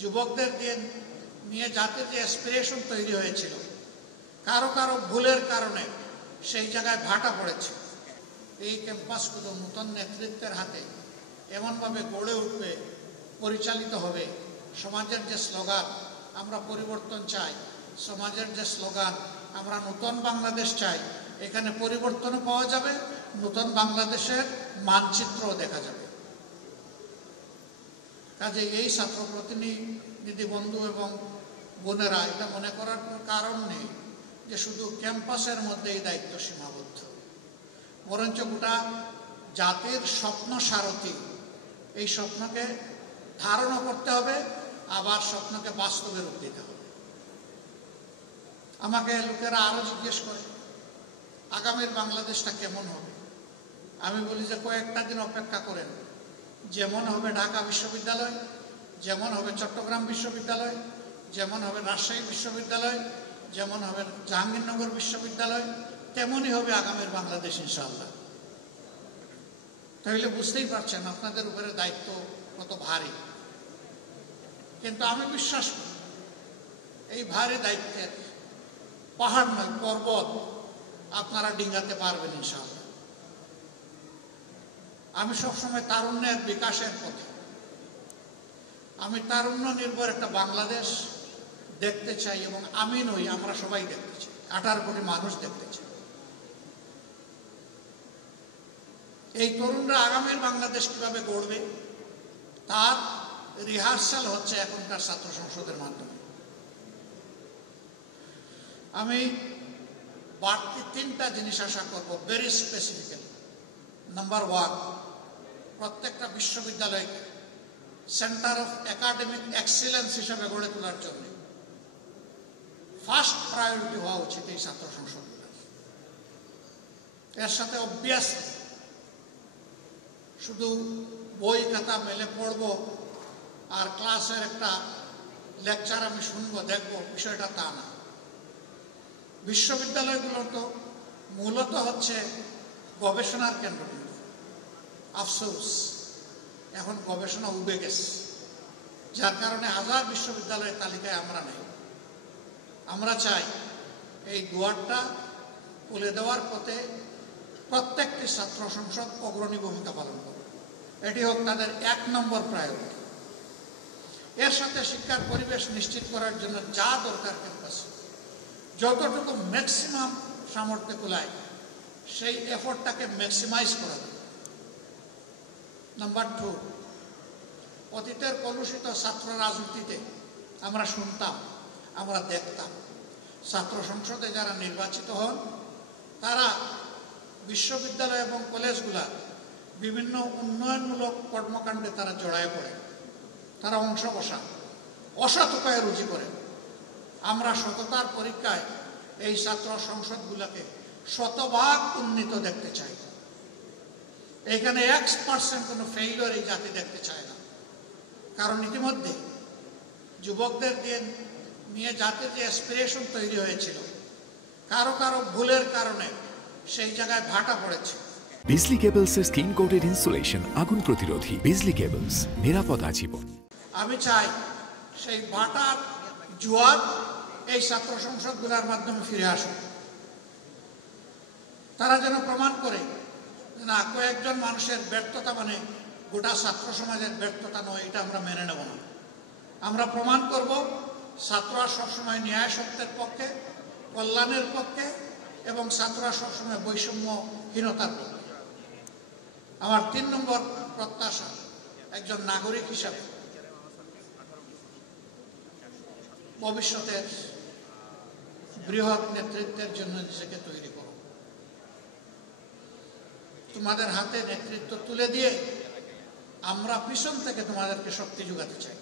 যুবকদের নিয়ে জাতির যে অ্যাসপিরেশন তৈরি হয়েছিল, কারো কারো ভুলের কারণে সেই জায়গায় ভাটা পড়েছে। এই ক্যাম্পাসগুলো নতুন নেতৃত্বের হাতে এমনভাবে গড়ে উঠবে, পরিচালিত হবে। সমাজের যে স্লোগান আমরা পরিবর্তন চাই, সমাজের যে স্লোগান আমরা নতুন বাংলাদেশ চাই, এখানে পরিবর্তনও পাওয়া যাবে, নতুন বাংলাদেশের মানচিত্রও দেখা যাবে। কাজে এই ছাত্র প্রতিনিধি বন্ধু এবং বোনেরা, এটা মনে করার কোনো কারণ নেই যে শুধু ক্যাম্পাসের মধ্যে এই দায়িত্ব সীমাবদ্ধ। বরঞ্চ গোটা জাতির স্বপ্ন সারথি, এই স্বপ্নকে ধারণা করতে হবে, আবার স্বপ্নকে বাস্তবে রূপ দিতে হবে। আমাকে লোকেরা আরো জিজ্ঞেস করে আগামীর বাংলাদেশটা কেমন হবে। আমি বলি যে কয়েকটা দিন অপেক্ষা করেন, যেমন হবে ঢাকা বিশ্ববিদ্যালয়, যেমন হবে চট্টগ্রাম বিশ্ববিদ্যালয়, যেমন হবে রাজশাহী বিশ্ববিদ্যালয়, যেমন হবে জাহাঙ্গীরনগর বিশ্ববিদ্যালয়, তেমনই হবে আগামীর বাংলাদেশ ইনশাআল্লাহ। তাহলে বুঝতেই পারছেন আপনাদের উপরে দায়িত্ব কত ভারী। কিন্তু আমি বিশ্বাস করি এই ভারী দায়িত্বের পাহাড় নয়, পর্বত আপনারা ডিঙ্গাতে পারবেন ইনশাআল্লাহ। আমি সবসময় তারুণ্যের বিকাশের পথে, আমি তারুণ্য নির্ভর একটা বাংলাদেশ দেখতে চাই, এবং আমি নই, আমরা সবাই দেখতে চাই, 18 কোটি মানুষ দেখতে চাই। এই তরুণরা আগামীর বাংলাদেশ কিভাবে গড়বে তার রিহার্সাল হচ্ছে এখনকার ছাত্র সংসদের মাধ্যমে। আমি বাড়তি 3টা জিনিস আশা করব, ভেরি স্পেসিফিক্যালি। নাম্বার 1, প্রত্যেকটা বিশ্ববিদ্যালয়কে সেন্টার অফ একাডেমিক এক্সিলেন্স হিসেবে গড়ে তোলার জন্য ফার্স্ট প্রায়োরিটি হওয়া উচিত এই ছাত্র সংসদগুলো। এর সাথে অবভিয়াসলি শুধু বই খাতা মেলে পড়বো আর ক্লাসের একটা লেকচার আমি শুনবো দেখবো, বিষয়টা তা না। বিশ্ববিদ্যালয়গুলো তো মূলত হচ্ছে গবেষণার কেন্দ্র। আফসোস এখন গবেষণা উবে গেছে, যার কারণে হাজার বিশ্ববিদ্যালয়ের তালিকায় আমরা নেই। আমরা চাই এই দুয়ারটা খুলে দেওয়ার পথে প্রত্যেকটি ছাত্র সংসদ অগ্রণী ভূমিকা পালন করবে। এটি হোক তাদের 1 নম্বর প্রায়োরিটি। এর সাথে শিক্ষার পরিবেশ নিশ্চিত করার জন্য যা দরকার ক্যাম্পাসে যতটুকু ম্যাক্সিমাম সামর্থ্য কুলায় সেই এফোর্টটাকে ম্যাক্সিমাইজ করা। নাম্বার 2, অতীতের কলুষিত ছাত্র রাজনীতিতে আমরা শুনতাম, আমরা দেখতাম ছাত্র সংসদে যারা নির্বাচিত হন তারা বিশ্ববিদ্যালয় এবং কলেজগুলা বিভিন্ন উন্নয়নমূলক কর্মকাণ্ডে তারা জড়ায় পড়ে, তারা অংশ বসান, অসৎ উপায়ে রুজি করে। আমরা সততার পরীক্ষায় এই ছাত্র সংসদগুলোকে শতভাগ উন্নীত দেখতে চাই। এখানে 1% কোনো ফেইলিওর এই জাতি দেখতে চায় না। কারণ ইতিমধ্যে যুবকদের নিয়ে জাতির যে অ্যাসপিরেশন তৈরি হয়েছিল, কারো কারো ভুলের কারণে সেই জায়গায় ভাটা পড়েছে। বিজলি কেবলস এর স্কিন কোটেড ইনসুলেশন আগুন প্রতিরোধী। বিজলি কেবলস, নিরাপদ আজীবন। আমি চাই সেই ভাটার জোয়ার এই ছাত্র সংসদগুলোর মাধ্যমে ফিরে আসুক। তারা যেন প্রমাণ করে না কয়েকজন মানুষের ব্যর্থতা মানে গোটা ছাত্র সমাজের ব্যর্থতা নয়, এটা আমরা মেনে নেব না। আমরা প্রমাণ করব ছাত্ররা সবসময় ন্যায় সত্যের পক্ষে, কল্যাণের পক্ষে, এবং ছাত্ররা সবসময় বৈষম্যহীনতার পক্ষে। আমার 3 নম্বর প্রত্যাশা, একজন নাগরিক হিসাবে ভবিষ্যতের বৃহৎ নেতৃত্বের জন্য নিজেকে তৈরি করো। তোমাদের হাতে নেতৃত্ব তুলে দিয়ে আমরা পিছন থেকে তোমাদেরকে শক্তি যোগাতে চাই।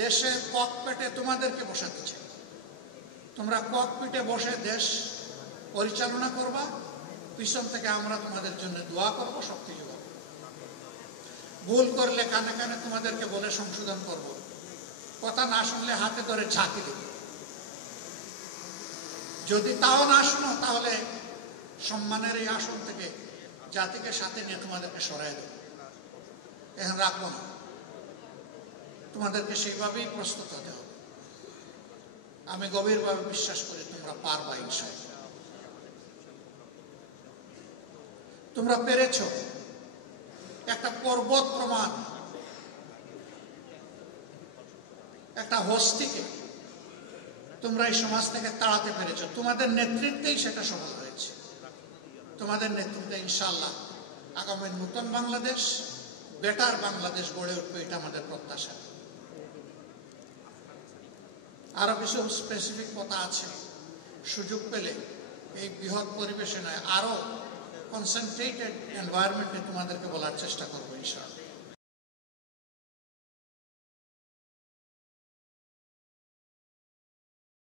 দেশের ককপিটে তোমাদেরকে বসাতে চাই। তোমরা ককপিটে বসে দেশ পরিচালনা করবা, পিছন থেকে আমরা তোমাদের জন্য দোয়া করব, শক্তি যোগাবো। ভুল করলে কানে কানে তোমাদেরকে বলে সংশোধন করব, কথা না শুনলে হাতে ধরে ঝাঁকি দেব। যদি তাও না শুনো তাহলে সম্মানের এই আসন থেকে জাতিকে সাথে নিয়ে তোমাদেরকে সরাই দেব, এখন রাখবো না। তোমাদেরকে সেইভাবেই প্রস্তুত হতে হবে। আমি গভীরভাবে বিশ্বাস করি তোমরা পারবা ইনশাআল্লাহ। তোমরা পেরেছ। একটা পর্বত প্রমাণ, একটা হস্তিকে তোমরা এই সমাজ থেকে তাড়াতে পেরেছ। তোমাদের নেতৃত্বেই সেটা সফল হয়েছে। তোমাদের নেতৃত্বে ইনশাআল্লাহ আগামী নতুন বাংলাদেশ, বেটার বাংলাদেশ গড়ে উঠবে, এটা আমাদের প্রত্যাশা। আরো কিছু স্পেসিফিক কথা আছে, সুযোগ পেলে এই বৃহৎ পরিবেশে নয়, আরো কনসেন্ট্রেটেড এনভায়রনমেন্টে তোমাদেরকে বলার চেষ্টা করবো ইনশাআল্লাহ।